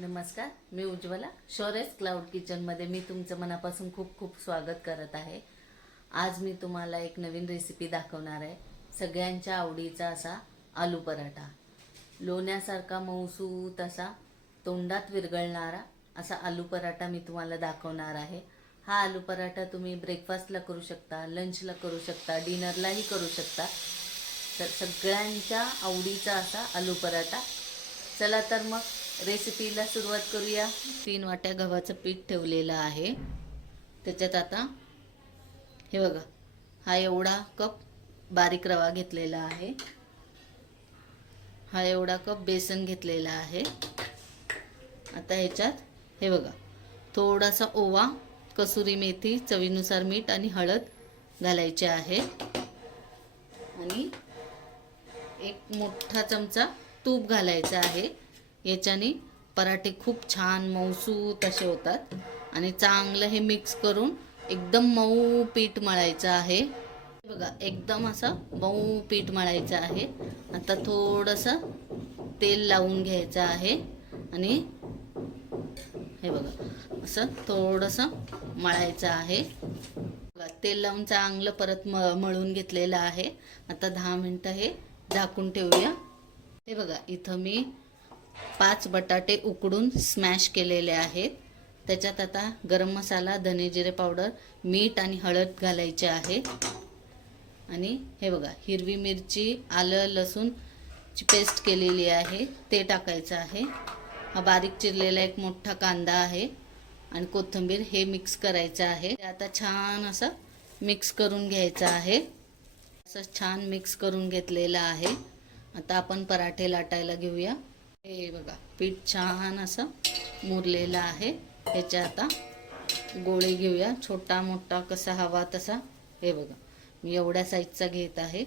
नमस्कार, मी उज्ज्वला. शोरेस क्लाउड किचनमध्ये मी तुमचं मनापासून खूप खूप स्वागत करत आहे. आज मी तुम्हाला एक नवीन रेसिपी दाखवणार आहे. सगळ्यांच्या आवडीचा असा आलू पराठा. लोण्यासारखा मऊसूत असा तोंडात विरघळणारा असा आलू पराठा मी तुम्हाला दाखवणार आहे. हा आलू पराठा तुम्ही ब्रेकफास्टला करू शकता, लंचला करू शकता, डिनरलाही करू शकता. तर सगळ्यांच्या आवडीचा असा आलू पराठा. चला तर मग रेसिपीला सुरुवात करूया. 3 वाट्या गव्हाचं पीठ ठेवलेलं आहे. त्याच्यात आता हे बघा, हा एवढा कप बारीक रवा घेतलेला आहे. हा एवढा कप बेसन घेतलेला आहे. आता ह्याच्यात हे बघा, थोडासा ओवा, कसुरी मेथी, चवीनुसार मीठ आणि हळद घालायचे आहे. आणि एक मोठा चमचा तूप घालायचा आहे. याच्याने पराठे खूप छान मऊसूत असे होतात. आणि चांगलं हे मिक्स करून एकदम मऊ पीठ मळायचं आहे. बघा, एकदम असं मऊ पीठ मळायचं आहे. आता थोडंसं तेल लावून घ्यायचं आहे आणि हे बघा असं थोडंसं मळायचं आहे. बघा, तेल लावून चांगलं परत मळून घेतलेलं आहे. आता 10 मिनटं हे झाकून ठेवूया. हे बघा, इथं मी 5 बटाटे उकडून स्मॅश केलेले आहेत. त्याच्यात आता गरम मसाला, धने जिरे पावडर, मीठ आणि हळद घालायचे आहे. आणि हे बघा, हिरवी मिरची, आलं लसूणची पेस्ट केलेली आहे ते टाकायचं आहे. हा बारीक चिरलेला एक मोठा कांदा आहे आणि कोथिंबीर हे मिक्स करायचं आहे. आता छान असं मिक्स करून घ्यायचं आहे. असं छान मिक्स करून घेतलेलं आहे. आता आपण पराठे लाटायला घेऊया. हे बघा, पीठ छान असं मुरलेलं आहे. ह्याच्या आता गोळे घेऊया, छोटा मोठा कसा हवा तसा. हे बघा, मी एवढ्या साईजचा घेत आहे.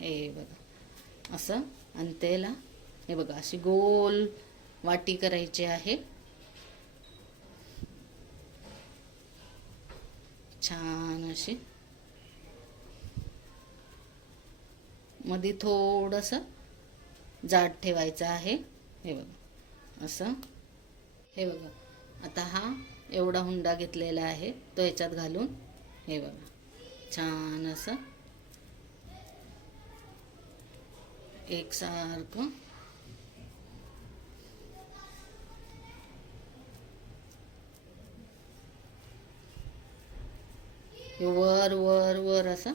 हे बघा असं. आणि त्याला हे बघा अशी गोल वाटी करायची आहे. छान अशी. मध्ये थोडंसं जाड ठेवायचं आहे. हे बघा असं. हे बघा, आता हा एवढा हुंडा घेतलेला आहे तो याच्यात घालून हे बघा छान असं एकसारखं वर वर वर असं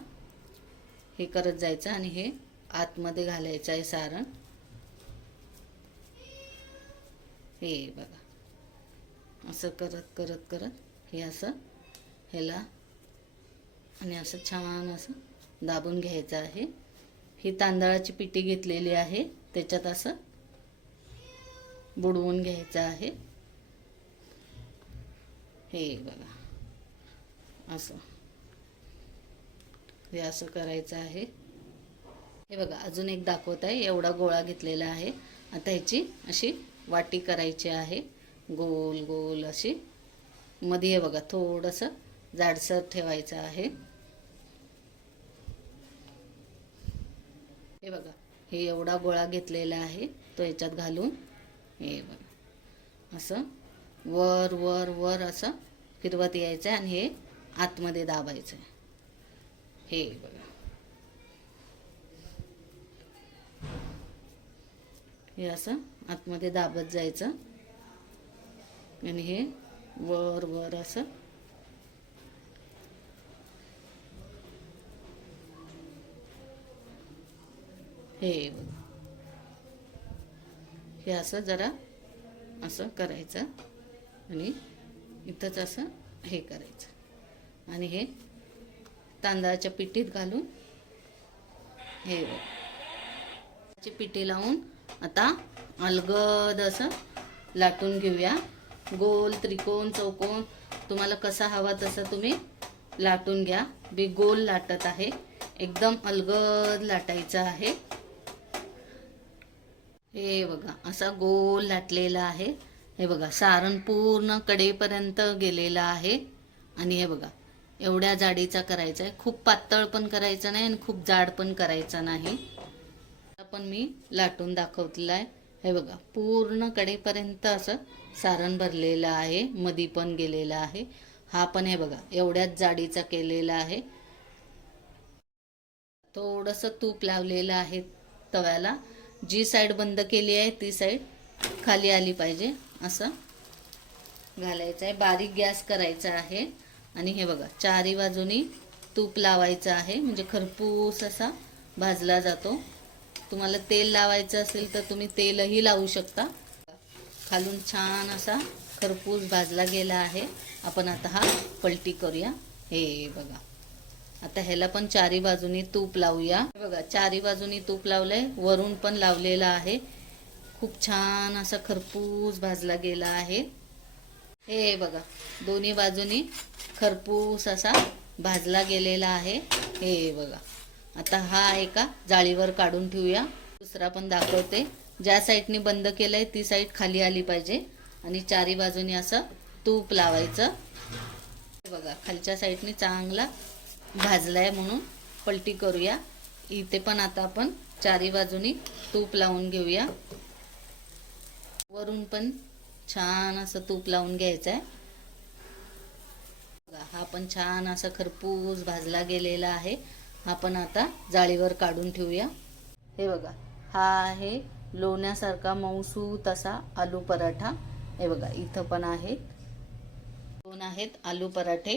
हे करत जायचं आणि हे आतमध्ये घालायचं आहे सारण. हे बघा असं करत करत करत हे असं ह्याला आणि असं छान असं दाबून घ्यायचं आहे. ही तांदळाची पिठी घेतलेली आहे, त्याच्यात असं बुडवून घ्यायचं आहे. हे बघा असं हे असं करायचं आहे. हे बघा, अजून एक दाखवत आहे. एवढा गोळा घेतलेला आहे. आता ह्याची अशी वाटी करायची आहे, गोल गोल अशी. मध्ये हे बघा थोडंसं जाडसर ठेवायचं आहे. हे बघा, हे एवढा गोळा घेतलेला आहे तो याच्यात घालून हे बघा असं वर वर वर असं फिरवत यायचं आणि हे आतमध्ये दाबायचं आहे. हे बघा हे असं आतमध्ये दाबत जायचं आणि हे वर वर असं हे बघा हे असं जरा असं करायचं आणि इथंच असं हे करायचं आणि हे तांदळाच्या पिठीत घालून हे बघा पिठी लावून आता अलगद असं लाटून घेऊया. गोल, त्रिकोण, चौकोन तुम्हाला कसा हवा तसा तुम्ही लाटून घ्या. मी गोल लाटत आहे, एकदम अलगद लाटायचं आहे. हे बघा असा गोल लाटलेला आहे. हे बघा सारण पूर्ण कडेपर्यंत गेलेलं आहे. आणि हे बघा एवढ्या जाडीचा करायचा आहे. खूप पातळ पण करायचं नाही आणि खूप जाड पण करायचं नाही. पण मी लाटून दाखवलेला आहे. हे बघा पूर्ण कडेपर्यंत असं सारण भरलेलं आहे, मधी पण गेलेलं आहे. हा पण हे बघा एवढ्याच जाडीचा केलेला आहे. थोडंसं तूप लावलेलं आहे तव्याला. जी साईड बंद केली आहे ती साईड खाली आली पाहिजे असं घालायचं आहे. बारीक गॅस करायचा आहे आणि हे बघा चारी बाजूनी तूप लावायचं आहे, म्हणजे खरपूस असा भाजला जातो. तुम्हाला तेल लावायचं असेल तर तुम्ही तेलही लावू शकता. खालून छान असा खरपूस भाजला गेला आहे. आपण आता हा पलटी करूया. हे बघा आता ह्याला पण चारी बाजूनी तूप लावूया. बघा चारी बाजूनी तूप लावलंय, वरून पण लावलेलं आहे. खूप छान असा खरपूस भाजला गेला आहे. हे बघा दोन्ही बाजूनी खरपूस असा भाजला गेलेला आहे. हे बघा आता हा एका जाळीवर काढून ठेवूया. दुसरा पण दाखवते. ज्या साईडनी बंद केलंय ती साईड खाली आली पाहिजे आणि चारी बाजूनी असं तूप लावायचं. बघा खालच्या साईडनी चांगला भाजलाय म्हणून पलटी करूया. इथे पण आता आपण चारी बाजूनी तूप लावून घेऊया. वरून पण छान असं तूप लावून घ्यायचं आहे. हा पण छान असा खरपूस भाजला गेलेला आहे. हा पण आता जाळीवर काढून ठेवूया. हे बघा हा आहे लोण्यासारखा मऊसूत असा आलू पराठा. हे बघा इथं पण आहेत, दोन आहेत आलू पराठे.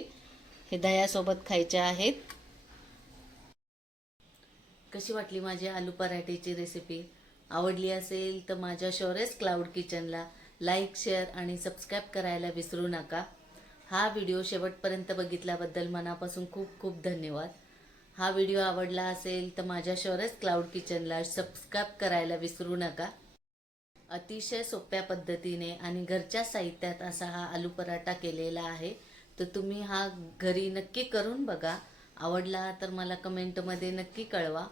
हे दह्यासोबत खायचे आहेत. कशी वाटली माझी आलू पराठेची रेसिपी? आवडली असेल तर माझ्या शौर्यस क्लाउड किचनला लाईक, शेअर आणि सबस्क्राईब करायला विसरू नका. हा व्हिडिओ शेवटपर्यंत बघितल्याबद्दल मनापासून खूप खूप धन्यवाद. हा व्हिडिओ आवडला असेल तर माझ्या शौर्यस क्लाउड किचनला सबस्क्राईब करायला विसरू नका. अतिशय सोप्या पद्धतीने आणि घरच्या साहित्यात असा हा आलू पराठा केलेला आहे. तर तुम्ही हा घरी नक्की करून बघा. आवडला तर मला कमेंटमध्ये नक्की कळवा.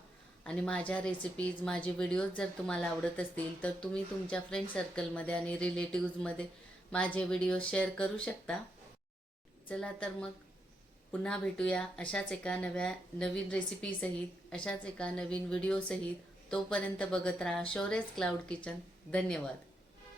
आणि माझ्या रेसिपीज, माझे व्हिडिओज जर तुम्हाला आवडत असतील तर तुम्ही तुमच्या फ्रेंड सर्कलमध्ये आणि रिलेटिव्हजमध्ये माझे व्हिडिओ शेअर करू शकता. चला तर मग पुन्हा भेटूया अशाच एका नवीन रेसिपीसहित, अशाच एका नवीन व्हिडिओसहित. तोपर्यंत बघत राहा शौर्यस क्लाउड किचन. धन्यवाद.